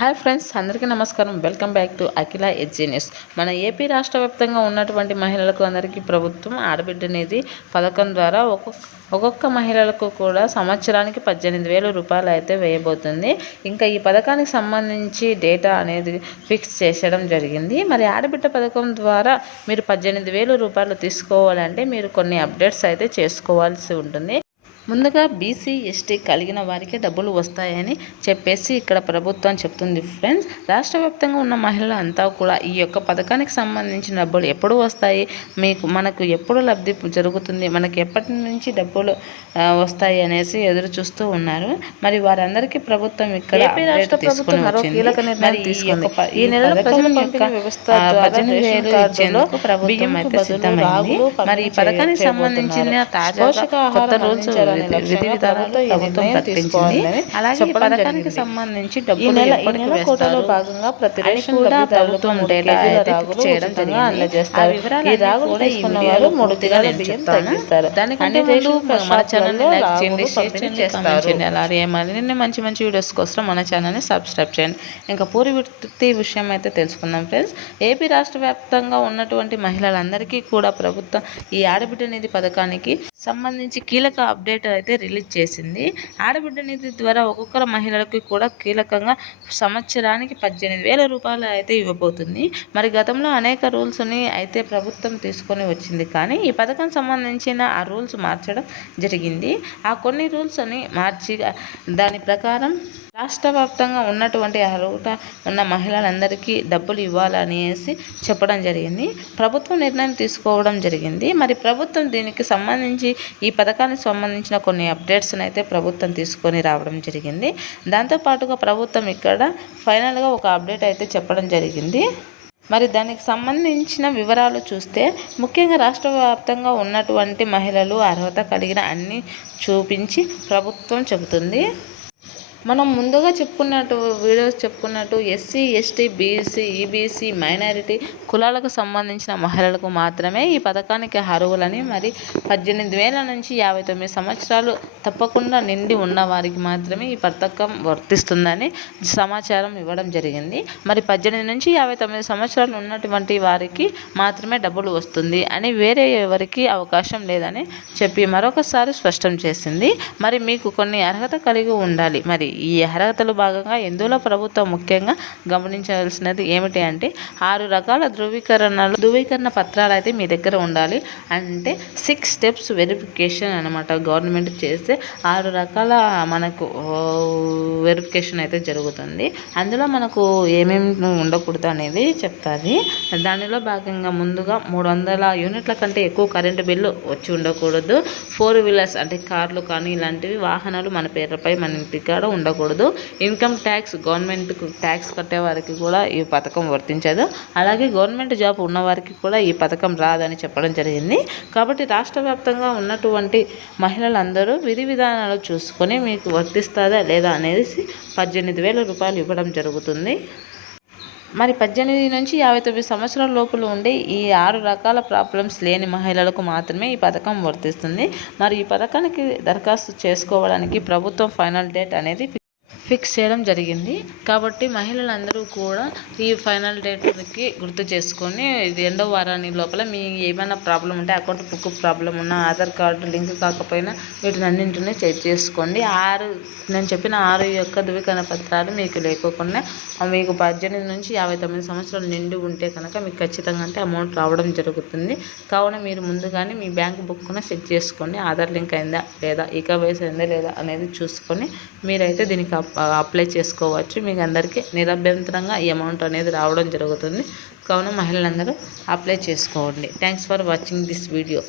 Hi friends, అందరికీ నమస్కారం. Welcome back to Akhila edgy news. మన ఏపీ రాష్ట్ర వ్యాప్తంగా ఉన్నటువంటి మహిళలకు అందరికీ ప్రభుత్వం ఆడబిడ్డ నిధి పథకం ద్వారా ఒక్కొక్క మహిళలకు కూడా సంవత్సరానికి 18,000 రూపాయలు అయితే వేయబోతుంది. ఇంకా ఈ పథకానికి సంబంధించి డేటా అనేది ఫిక్స్ చేసడం జరిగింది. మరి ఆడబిడ్డ పథకం ద్వారా మీరు 18,000 రూపాయలు తీసుకోవాలంటే మీరు కొన్ని అప్డేట్స్ అయితే చేసుకోవాల్సి ఉంటుంది. ముందుగా బీసీ ఎస్టీ కలిగిన వారికి డబ్బులు వస్తాయని చెప్పేసి ఇక్కడ ప్రభుత్వం చెప్తుంది. ఫ్రెండ్స్, రాష్ట్ర వ్యాప్తంగా ఉన్న మహిళలు అంతా కూడా ఈ యొక్క పథకానికి సంబంధించిన డబ్బులు ఎప్పుడు వస్తాయి, మనకు ఎప్పుడు లబ్ధి జరుగుతుంది, మనకి ఎప్పటి నుంచి డబ్బులు వస్తాయి అనేసి ఎదురు చూస్తూ ఉన్నారు. మరి వారందరికీ ప్రభుత్వం ఇక్కడ తీసుకొని వచ్చింది. ఈ నెలలో ప్రజల యొక్క 18,000 ప్రభుత్వం అయితే సిద్ధమైంది. మరి ఈ పథకానికి సంబంధించిన తాజా కొత్త రూల్స్ విధి విధానాలు ప్రభుత్వం ప్రకటించింది. అలాగే ఈ పథకానికి సంబంధించి డబ్బులు ఎప్పటికి వేస్తారు అని కూడా ప్రభుత్వం డేటా అయితే ఫిక్స్ చేయడం జరిగింది. ఆ వివరాలు కూడా ఈ వీడియోలో పూర్తిగా నేను చెప్తాను. దానికంటే ముందు మన ఛానల్ని లైక్ చేయండి, షేర్ చేయండి, కామెంట్ చేయండి. అలాగే మరిన్ని మంచి మంచి వీడియోస్ కోసం మన ఛానల్ని సబ్స్క్రైబ్ చేయండి. ఇంకా పూర్తి విషయం అయితే తెలుసుకుందాం. ఫ్రెండ్స్, ఏపీ రాష్ట్ర వ్యాప్తంగా ఉన్నటువంటి మహిళలందరికీ కూడా ప్రభుత్వం ఈ ఆడబిడ్డ నిధి పథకానికి సంబంధించి కీలక అప్డేట్ అయితే రిలీజ్ చేసింది. ఆడబిడ్డ నిధి ద్వారా ఒక్కొక్కరు మహిళలకు కూడా కీలకంగా సంవత్సరానికి 18,000 రూపాయలు అయితే ఇవ్వబోతుంది. మరి గతంలో అనేక రూల్స్ని అయితే ప్రభుత్వం తీసుకొని వచ్చింది, కానీ ఈ పథకం సంబంధించిన ఆ రూల్స్ మార్చడం జరిగింది. ఆ కొన్ని రూల్స్ అని మార్చి దాని ప్రకారం రాష్ట్ర వ్యాప్తంగా ఉన్నటువంటి అర్హత ఉన్న మహిళలందరికీ డబ్బులు ఇవ్వాలనేసి చెప్పడం జరిగింది. ప్రభుత్వం నిర్ణయం తీసుకోవడం జరిగింది. మరి ప్రభుత్వం దీనికి సంబంధించి ఈ పథకానికి సంబంధించిన కొన్ని అప్డేట్స్ని అయితే ప్రభుత్వం తీసుకొని రావడం జరిగింది. దాంతోపాటుగా ప్రభుత్వం ఇక్కడ ఫైనల్గా ఒక అప్డేట్ అయితే చెప్పడం జరిగింది. మరి దానికి సంబంధించిన వివరాలు చూస్తే, ముఖ్యంగా రాష్ట్ర వ్యాప్తంగా ఉన్నటువంటి మహిళలు అర్హత కలిగిన అన్ని చూపించి ప్రభుత్వం చెబుతుంది. మనం ముందుగా చెప్పుకున్నట్టు SC, ST, BC, EBC, minority కులాలకు సంబంధించిన మహిళలకు మాత్రమే ఈ పథకానికి అర్హులని, మరి 18,000 నుంచి 59 సంవత్సరాలు తప్పకుండా నిండి ఉన్న వారికి మాత్రమే ఈ పథకం వర్తిస్తుందని సమాచారం ఇవ్వడం జరిగింది. మరి 18 నుంచి 59 సంవత్సరాలు ఉన్నటువంటి వారికి మాత్రమే డబ్బులు వస్తుంది అని, వేరే ఎవరికి అవకాశం లేదని చెప్పి మరొకసారి స్పష్టం చేసింది. మరి మీకు కొన్ని అర్హత కలిగి ఉండాలి. మరి ఈ అర్హతలు భాగంగా ఇందులో ప్రభుత్వం ముఖ్యంగా గమనించాల్సినది ఏమిటి అంటే, 6 రకాల ధృవీకరణ పత్రాలు అయితే మీ దగ్గర ఉండాలి. అంటే 6 స్టెప్స్ వెరిఫికేషన్ అనమాట. గవర్నమెంట్ చేస్తే 6 రకాల మనకు వెరిఫికేషన్ అయితే జరుగుతుంది. అందులో మనకు ఏమేమి ఉండకూడదు అనేది చెప్తుంది. దానిలో భాగంగా ముందుగా 300 యూనిట్ల కంటే ఎక్కువ కరెంటు బిల్లు వచ్చి ఉండకూడదు. 4 వీలర్స్ అంటే కార్లు కానీ ఇలాంటివి వాహనాలు మన పేర్లపై మన ఇంటికాడ ఉండకూడదు. ఇన్కమ్ ట్యాక్స్, గవర్నమెంట్కు ట్యాక్స్ కట్టే వారికి కూడా ఈ పథకం వర్తించదు. అలాగే గవర్నమెంట్ జాబ్ ఉన్నవారికి కూడా ఈ పథకం రాదని చెప్పడం జరిగింది. కాబట్టి రాష్ట్ర వ్యాప్తంగా ఉన్నటువంటి మహిళలందరూ విధి విధానాలు చూసుకొని మీకు వర్తిస్తుందా లేదా అనేది 18,000 రూపాయలు ఇవ్వడం జరుగుతుంది. మరి 18 నుంచి 59 సంవత్సరాల లోపల ఉండే ఈ 6 రకాల ప్రాబ్లమ్స్ లేని మహిళలకు మాత్రమే ఈ పథకం వర్తిస్తుంది. మరి ఈ పథకానికి దరఖాస్తు చేసుకోవడానికి ప్రభుత్వం ఫైనల్ డేట్ అనేది ఫిక్స్ చేయడం జరిగింది. కాబట్టి మహిళలందరూ కూడా ఈ ఫైనల్ డేట్కి గుర్తు చేసుకొని, ఇది 2వ వారానికి లోపల మీ ఏమైనా ప్రాబ్లం ఉంటే, అకౌంట్ బుక్ ప్రాబ్లం ఉన్నా, ఆధార్ కార్డు లింక్ కాకపోయినా వీటినన్నింటినీ చెక్ చేసుకోండి. నేను చెప్పిన 6 యొక్క ధృవీకరణ పత్రాలు మీకు లేకోకుండా, మీకు 18 నుంచి 59 సంవత్సరాలు నిండి ఉంటే కనుక మీకు ఖచ్చితంగా అంటే అమౌంట్ రావడం జరుగుతుంది. కావున మీరు ముందుగానే మీ బ్యాంక్ బుక్ను చెక్ చేసుకోండి. ఆధార్ లింక్ అయిందా లేదా, ఈకేవైసీ అయిందా లేదా అనేది చూసుకొని మీరైతే దీనికి అప్లై చేసుకోవచ్చు. మీకు అందరికీ నిరభ్యంతరంగా ఈ అమౌంట్ అనేది రావడం జరుగుతుంది. కావున మహిళలందరూ అప్లై చేసుకోండి. Thanks for watching this video.